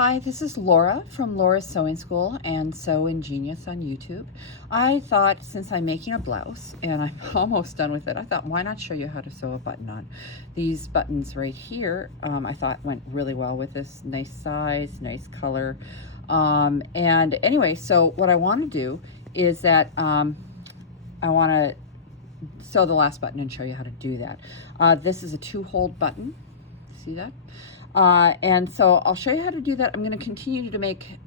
Hi, this is Laura from Laura's Sewing School and Sew Ingenious on YouTube. I thought since I'm making a blouse and I'm almost done with it, I thought why not show you how to sew a button on. These buttons right here, I thought went really well with this nice size, nice color. And anyway, so what I want to do is that I want to sew the last button and show you how to do that. This is a 2-hole button. See that? And so I'll show you how to do that. I'm going to continue to make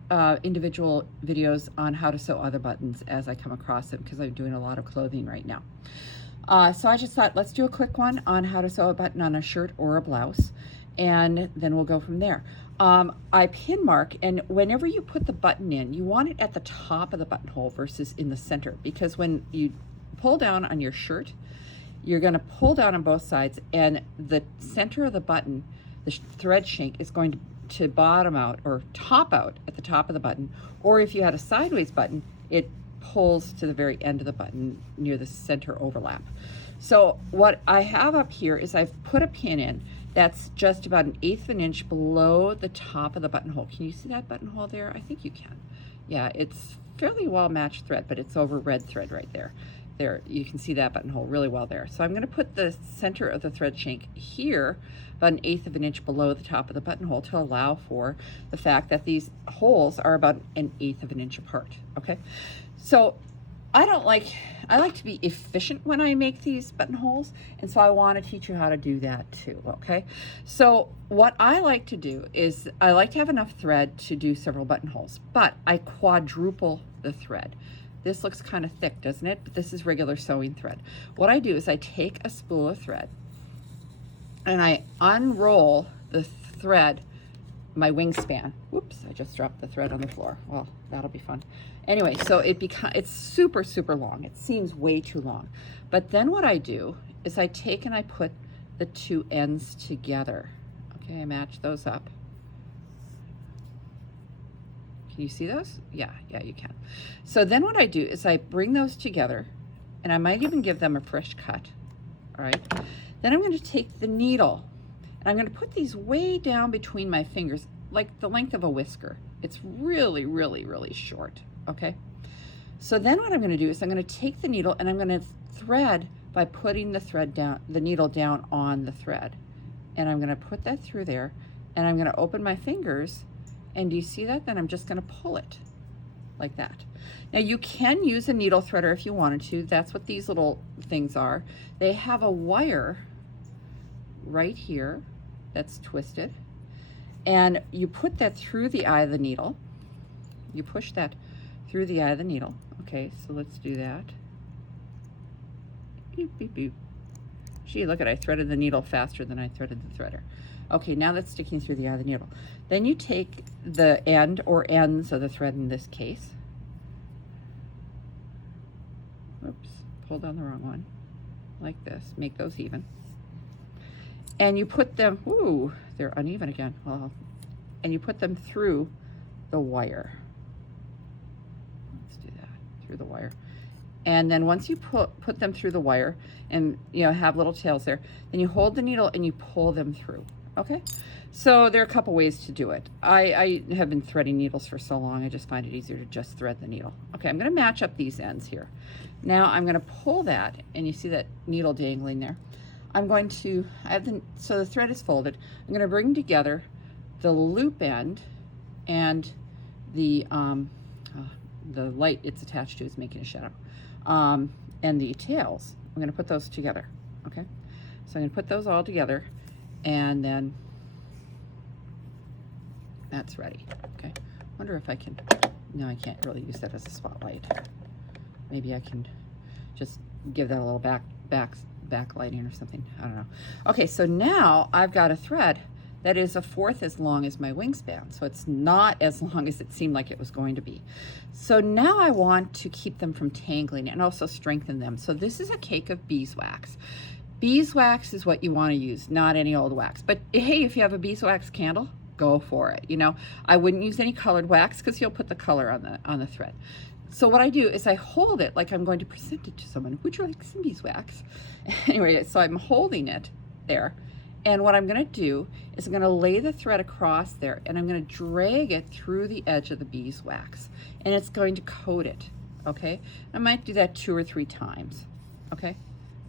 individual videos on how to sew other buttons as I come across them because I'm doing a lot of clothing right now. So I just thought let's do a quick one on how to sew a button on a shirt or a blouse, and then we'll go from there. I pin mark, and whenever you put the button in, you want it at the top of the buttonhole versus in the center, because when you pull down on your shirt, you're going to pull down on both sides, and the center of the button, the thread shank, is going to bottom out or top out at the top of the button. Or if you had a sideways button, it pulls to the very end of the button near the center overlap. So what I have up here is I've put a pin in that's just about 1/8 of an inch below the top of the buttonhole. Can you see that buttonhole there? I think you can. Yeah, it's fairly well matched thread, but it's over red thread right there. There, you can see that buttonhole really well there. So I'm going to put the center of the thread shank here, about 1/8 of an inch below the top of the buttonhole, to allow for the fact that these holes are about 1/8 of an inch apart. Okay, so I like to be efficient when I make these buttonholes, and so I want to teach you how to do that too. Okay, so what I like to do is I like to have enough thread to do several buttonholes, but I quadruple the thread. This looks kind of thick, doesn't it? But this is regular sewing thread. What I do is I take a spool of thread and I unroll the thread, my wingspan. Whoops, I just dropped the thread on the floor. Well, that'll be fun. Anyway, so it's super, super long. It seems way too long. But then what I do is I take and I put the two ends together. Okay, I match those up. Can you see those? Yeah, you can. So then what I do is I bring those together, and I might even give them a fresh cut. All right. Then I'm going to take the needle, and I'm going to put these way down between my fingers, like the length of a whisker. It's really, really, really short. Okay. So then what I'm going to do is I'm going to take the needle and I'm going to thread by putting the needle down on the thread, and I'm going to put that through there, and I'm going to open my fingers. And do you see that? Then I'm just going to pull it like that. Now you can use a needle threader if you wanted to. That's what these little things are. They have a wire right here that's twisted, and you put that through the eye of the needle. You push that through the eye of the needle. Okay, so let's do that. Beep, beep, beep. Gee, look at, I threaded the needle faster than I threaded the threader. Okay, now that's sticking through the eye of the needle. Then you take the end or ends of the thread in this case. Oops, pulled on the wrong one. Like this, make those even. And you put them, ooh, they're uneven again. Well, and you put them through the wire. Let's do that, through the wire. And then once you put them through the wire and have little tails there, then you hold the needle and you pull them through. Okay, so there are a couple ways to do it. I have been threading needles for so long, I just find it easier to just thread the needle. Okay, I'm going to match up these ends here. Now I'm going to pull that, and you see that needle dangling there. I'm going to, so the thread is folded. I'm going to bring together the loop end and the light it's attached to is making a shadow, and the tails. I'm going to put those together. Okay, so I'm going to put those all together. And then that's ready. Okay, wonder if I can, no, I can't really use that as a spotlight. Maybe I can just give that a little backlighting or something. I don't know. Okay, so now I've got a thread that is 1/4 as long as my wingspan. So it's not as long as it seemed like it was going to be. So now I want to keep them from tangling and also strengthen them. So this is a cake of beeswax. Beeswax is what you want to use, not any old wax. But hey, if you have a beeswax candle, go for it. I wouldn't use any colored wax because you'll put the color on the thread. So what I do is I hold it like I'm going to present it to someone. Would you like some beeswax? Anyway, so I'm holding it there, And what I'm going to do is I'm going to lay the thread across there, and I'm going to drag it through the edge of the beeswax, and it's going to coat it, okay? I might do that 2 or 3 times, okay?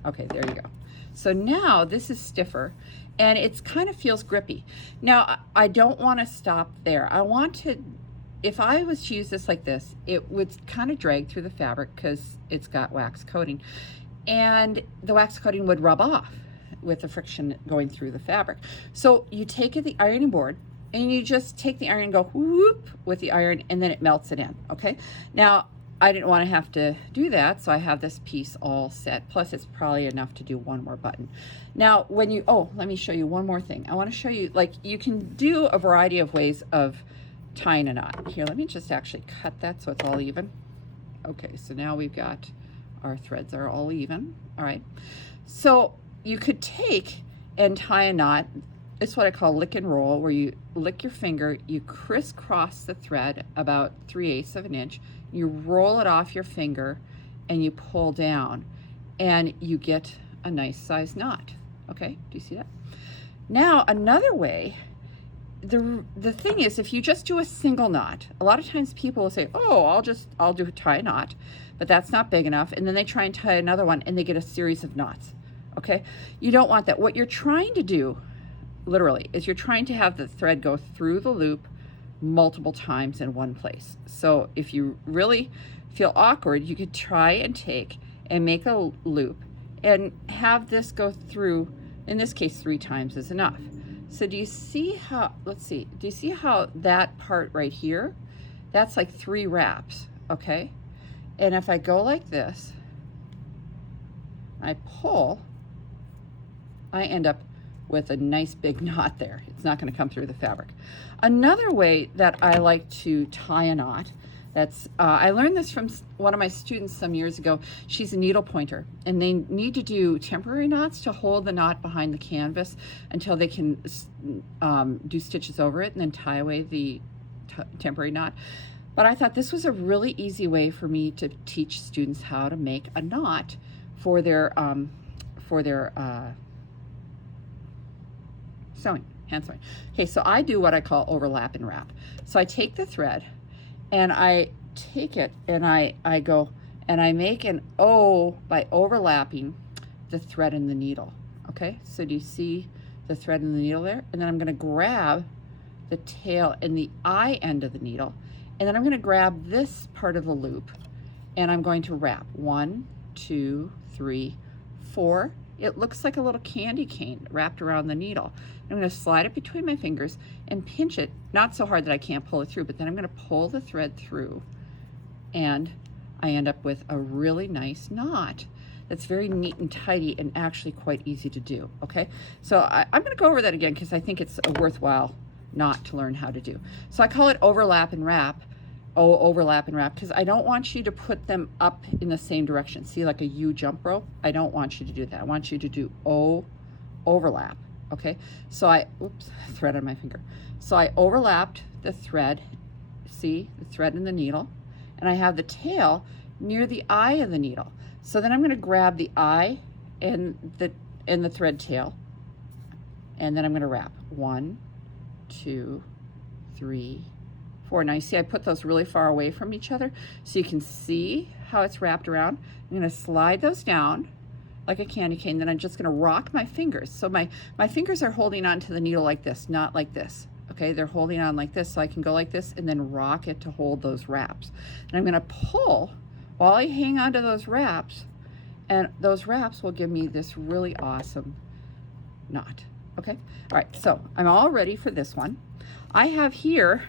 Okay, there you go. So now this is stiffer, and it's kind of feels grippy. Now, I don't want to stop there. I want to, if I was to use this like this, it would kind of drag through the fabric because it's got wax coating, and the wax coating would rub off with the friction going through the fabric. So you take the ironing board and you just take the iron and go whoop with the iron, and then it melts it in, okay? Now, I didn't want to have to do that, so I have this piece all set. Plus, it's probably enough to do 1 more button. Now, when you, oh, let me show you one more thing. I want to show you, like, you can do a variety of ways of tying a knot. Here, let me just actually cut that so it's all even. Okay, so now we've got our threads are all even, all right? So you could take and tie a knot. It's what I call lick and roll, where you lick your finger, you crisscross the thread about 3/8 of an inch, you roll it off your finger, and you pull down, and you get a nice size knot. Okay, do you see that? Now, another way, the thing is, if you just do a single knot, a lot of times people will say, oh, I'll tie a knot, but that's not big enough, and then they try and tie another one, and they get a series of knots. Okay, you don't want that. What you're trying to do, literally, is you're trying to have the thread go through the loop multiple times in one place. So if you really feel awkward, you could try and take and make a loop and have this go through, in this case 3 times is enough. So do you see how, let's see, do you see how that part right here, that's like 3 wraps, okay? And if I go like this, I pull, I end up with a nice big knot there. It's not going to come through the fabric. Another way that I like to tie a knot, that's I learned this from one of my students some years ago. She's a needle pointer, and they need to do temporary knots to hold the knot behind the canvas until they can do stitches over it and then tie away the temporary knot. But I thought this was a really easy way for me to teach students how to make a knot for their sewing, hand sewing. Okay, so I do what I call overlap and wrap. So I take the thread and I take it and I go and I make an O by overlapping the thread and the needle. Okay, so do you see the thread and the needle there? And then I'm going to grab the tail and the eye end of the needle, and then I'm going to grab this part of the loop and I'm going to wrap 1, 2, 3, 4. It looks like a little candy cane wrapped around the needle. I'm going to slide it between my fingers and pinch it, not so hard that I can't pull it through, but then I'm going to pull the thread through, and I end up with a really nice knot that's very neat and tidy and actually quite easy to do, okay? So I'm going to go over that again because I think it's a worthwhile knot to learn how to do. So I call it overlap and wrap. Oh, overlap and wrap, because I don't want you to put them up in the same direction. See, like a U jump rope? I don't want you to do that. I want you to do O overlap, okay? So I, oops, thread on my finger. So I overlapped the thread, see, the thread and the needle, and I have the tail near the eye of the needle. So then I'm going to grab the eye and the thread tail, and then I'm going to wrap 1, 2, 3, 4. Now you see I put those really far away from each other so you can see how it's wrapped around. I'm going to slide those down like a candy cane, then I'm just going to rock my fingers. So my fingers are holding on to the needle like this, not like this. Okay, they're holding on like this, so I can go like this and then rock it to hold those wraps. And I'm going to pull while I hang on to those wraps, and those wraps will give me this really awesome knot. Okay, all right, so I'm all ready for this one. I have here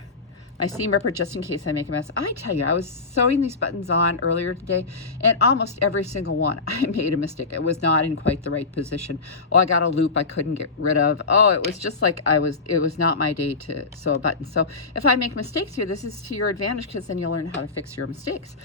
my seam ripper just in case I make a mess. I tell you, I was sewing these buttons on earlier today, and almost every single one I made a mistake. It was not in quite the right position. Oh, I got a loop I couldn't get rid of. Oh, it was just like it was not my day to sew a button. So if I make mistakes here, this is to your advantage, because then you'll learn how to fix your mistakes.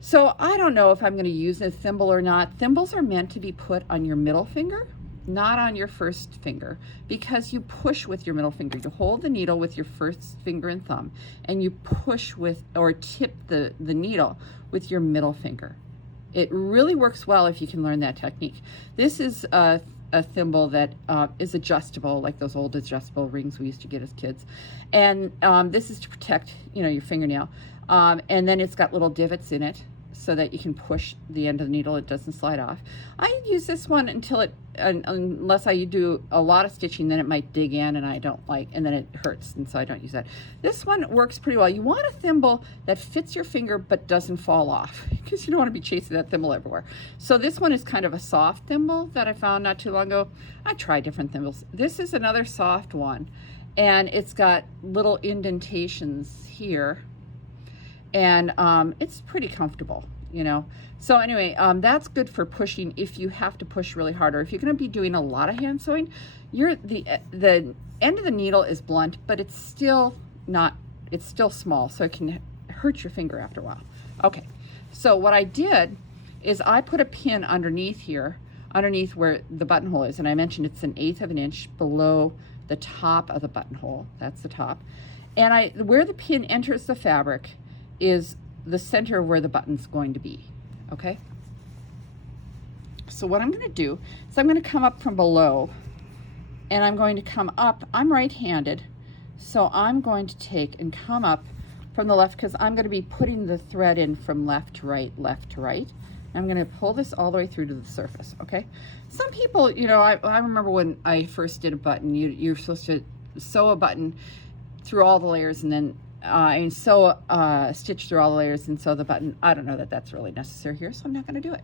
So I don't know if I'm going to use a thimble or not. Thimbles are meant to be put on your middle finger, not on your first finger, because you push with your middle finger. You hold the needle with your first finger and thumb, and you push with, or tip the needle with your middle finger. It really works well if you can learn that technique. This is a thimble that is adjustable, like those old adjustable rings we used to get as kids. And this is to protect, you know, your fingernail. And then it's got little divots in it so that you can push the end of the needle, it doesn't slide off. I use this one until it, unless I do a lot of stitching, then it might dig in and I don't like, and then it hurts, and so I don't use that. This one works pretty well. You want a thimble that fits your finger but doesn't fall off, because you don't want to be chasing that thimble everywhere. So this one is kind of a soft thimble that I found not too long ago. I tried different thimbles. This is another soft one, and it's got little indentations here, and it's pretty comfortable, you know. So anyway, that's good for pushing if you have to push really hard, or if you're going to be doing a lot of hand sewing. The end of the needle is blunt, but it's still not, it's still small, so it can hurt your finger after a while. Okay, so what I did is I put a pin underneath here, underneath where the buttonhole is, and I mentioned it's 1/8 of an inch below the top of the buttonhole. That's the top. And where the pin enters the fabric is the center where the button's going to be, okay? So what I'm gonna do is I'm gonna come up from below, and I'm going to come up. I'm right-handed, so I'm going to take and come up from the left, because I'm gonna be putting the thread in from left to right, left to right. I'm gonna pull this all the way through to the surface, okay? Some people, you know, I remember when I first did a button, you're supposed to sew a button through all the layers, and then and sew stitch through all the layers and sew the button. I don't know that that's really necessary here, so I'm not going to do it.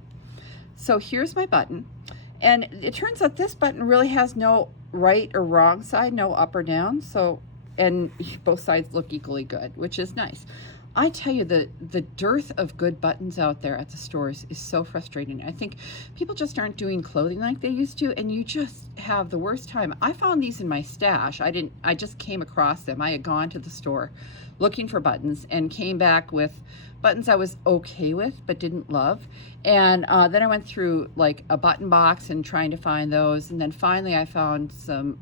So here's my button, and it turns out this button really has no right or wrong side, no up or down. So, and both sides look equally good, which is nice. I tell you, the dearth of good buttons out there at the stores is so frustrating. I think people just aren't doing clothing like they used to, and you just have the worst time. I found these in my stash. I just came across them. I had gone to the store looking for buttons and came back with buttons I was okay with but didn't love. And then I went through like a button box and trying to find those, and then finally I found some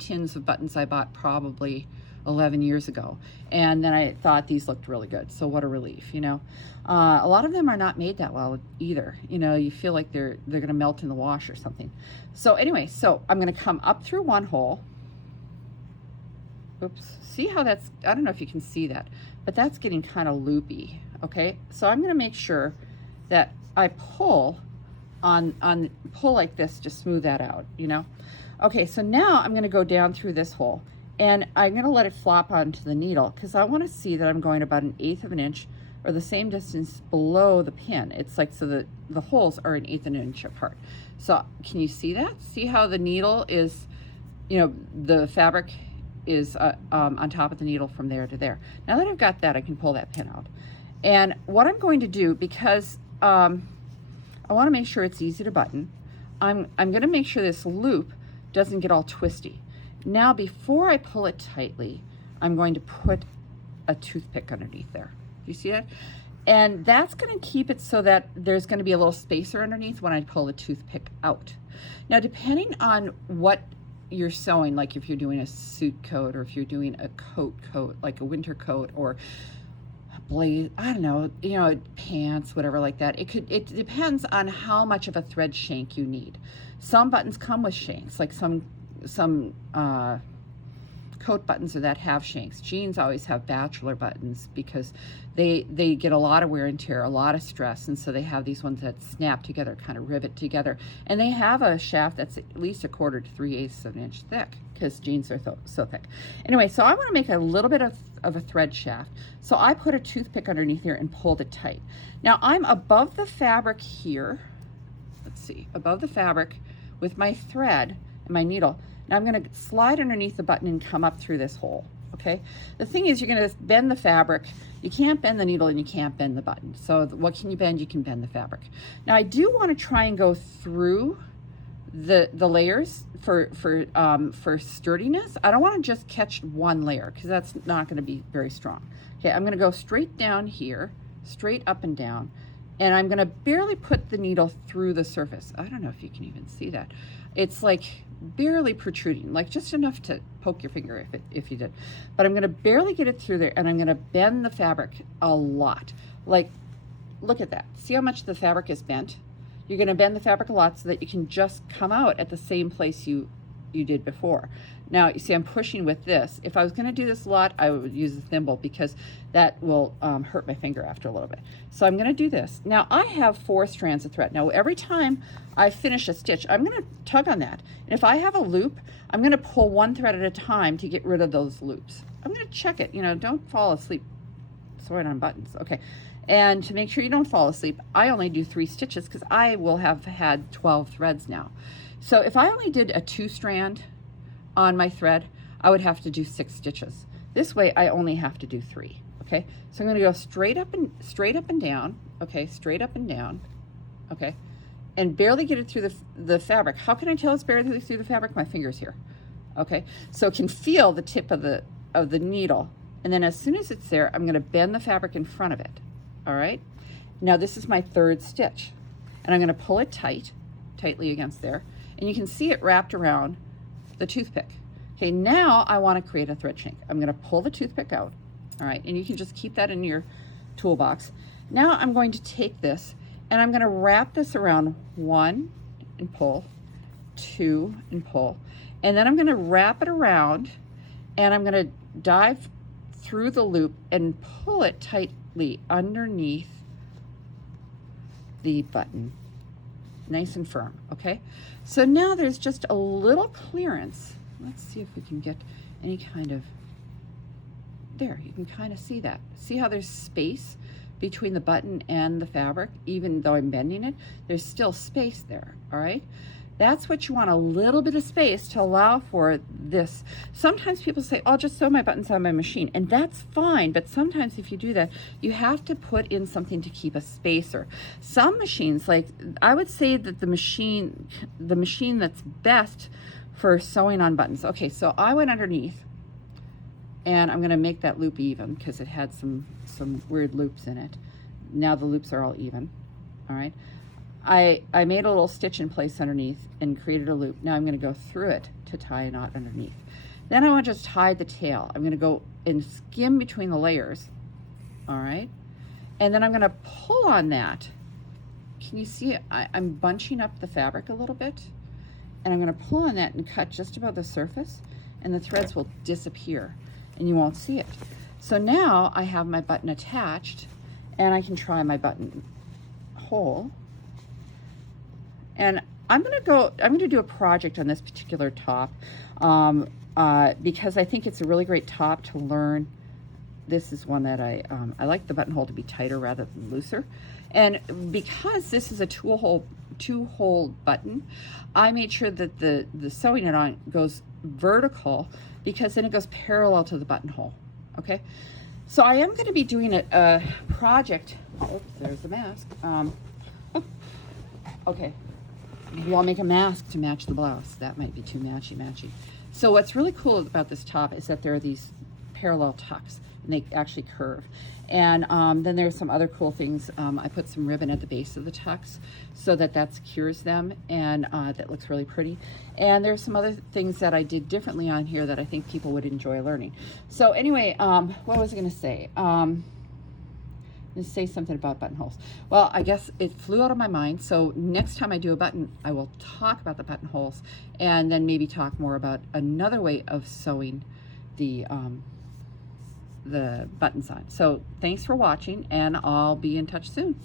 tins of buttons I bought probably 11 years ago, and then I thought these looked really good, so what a relief, you know. A lot of them are not made that well either, you know. You feel like they're gonna melt in the wash or something. So anyway, so I'm gonna come up through one hole. Oops, see how that's, I don't know if you can see that, but that's getting kind of loopy, okay? So I'm gonna make sure that I pull pull like this to smooth that out, you know. Okay, so now I'm gonna go down through this hole, and I'm gonna let it flop onto the needle, because I wanna see that I'm going about 1/8 of an inch, or the same distance below the pin. It's like, so the holes are 1/8 of an inch apart. So can you see that? See how the needle is, you know, the fabric is on top of the needle from there to there. Now that I've got that, I can pull that pin out. And what I'm going to do, because I wanna make sure it's easy to button, I'm gonna make sure this loop doesn't get all twisty. Now, before I pull it tightly, I'm going to put a toothpick underneath there. Do you see that? And that's going to keep it so that there's going to be a little spacer underneath when I pull the toothpick out. Now, depending on what you're sewing, like if you're doing a suit coat, or if you're doing a coat, like a winter coat, or a blaze, I don't know, you know, pants, whatever like that. It depends on how much of a thread shank you need. Some buttons come with shanks, like some coat buttons or that have shanks. Jeans always have bachelor buttons because they get a lot of wear and tear, a lot of stress, and so they have these ones that snap together, kind of rivet together, and they have a shaft that's at least 1/4 to 3/8 of an inch thick, because jeans are so thick. Anyway, so I want to make a little bit of a thread shaft, so I put a toothpick underneath here and pulled it tight. Now I'm above the fabric here, let's see, above the fabric with my thread and my needle. Now I'm going to slide underneath the button and come up through this hole, okay? The thing is, you're going to bend the fabric. You can't bend the needle and you can't bend the button. So what can you bend? You can bend the fabric. Now I do want to try and go through the layers for sturdiness. I don't want to just catch one layer, because that's not going to be very strong. Okay, I'm going to go straight down here, straight up and down, and I'm going to barely put the needle through the surface. I don't know if you can even see that. It's like barely protruding, like just enough to poke your finger if you did. But I'm going to barely get it through there, and I'm going to bend the fabric a lot. Like, look at that. See how much the fabric is bent? you're going to bend the fabric a lot so that you can just come out at the same place you did before. Now, you see I'm pushing with this. If I was going to do this a lot, I would use the thimble because that will hurt my finger after a little bit. So I'm going to do this. Now, I have 4 strands of thread. Now, every time I finish a stitch, I'm going to tug on that. And if I have a loop, I'm going to pull 1 thread at a time to get rid of those loops. I'm going to check it. You know, don't fall asleep sewing on buttons. Okay. And to make sure you don't fall asleep, I only do 3 stitches because I will have had 12 threads now. So if I only did a 2 strand on my thread, I would have to do 6 stitches. This way I only have to do 3. Okay, so I'm going to go straight up and down. Okay, straight up and down. Okay, and barely get it through the fabric. How can I tell it's barely through the fabric? My finger's here. Okay, so it can feel the tip of the needle, and then as soon as it's there, I'm going to bend the fabric in front of it. All right, now this is my 3rd stitch, and I'm going to pull it tightly against there, and you can see it wrapped around the toothpick. Okay, now I want to create a thread shank. I'm going to pull the toothpick out. All right, and you can just keep that in your toolbox. Now I'm going to take this and I'm going to wrap this around 1 and pull, 2 and pull, and then I'm going to wrap it around and I'm going to dive through the loop and pull it tightly underneath the button, nice and firm. Okay, so now there's just a little clearance. Let's see if we can get any kind of, there, you can kind of see that. See how there's space between the button and the fabric? Even though I'm bending it, there's still space there. All right, that's what you want, a little bit of space to allow for this. Sometimes people say, I'll just sew my buttons on my machine, and that's fine, but sometimes if you do that, you have to put in something to keep a spacer. Some machines, like I would say that the machine that's best for sewing on buttons. Okay, so I went underneath and I'm going to make that loop even because it had some weird loops in it. Now the loops are all even. All right, I made a little stitch in place underneath and created a loop. Now I'm going to go through it to tie a knot underneath. Then I want to just tie the tail. I'm going to go and skim between the layers. All right, and then I'm going to pull on that. Can you see it? I'm bunching up the fabric a little bit, and I'm going to pull on that and cut just above the surface, and the threads will disappear and you won't see it. So now I have my button attached and I can try my button hole. And I'm going to do a project on this particular top because I think it's a really great top to learn. This is one that I like the buttonhole to be tighter rather than looser. And because this is a two-hole button, I made sure that the sewing it on goes vertical because then it goes parallel to the buttonhole. Okay, so I am going to be doing a project. Oh, there's the mask. Okay, well, I'll make a mask to match the blouse. That might be too matchy. So what's really cool about this top is that there are these parallel tucks and they actually curve. And then there's some other cool things. I put some ribbon at the base of the tucks so that secures them, and that looks really pretty. And there's some other things that I did differently on here that I think people would enjoy learning. So anyway, what was I going to say? Let's say something about buttonholes. Well, I guess it flew out of my mind. So next time I do a button, I will talk about the buttonholes and then maybe talk more about another way of sewing the buttons on. So thanks for watching, and I'll be in touch soon.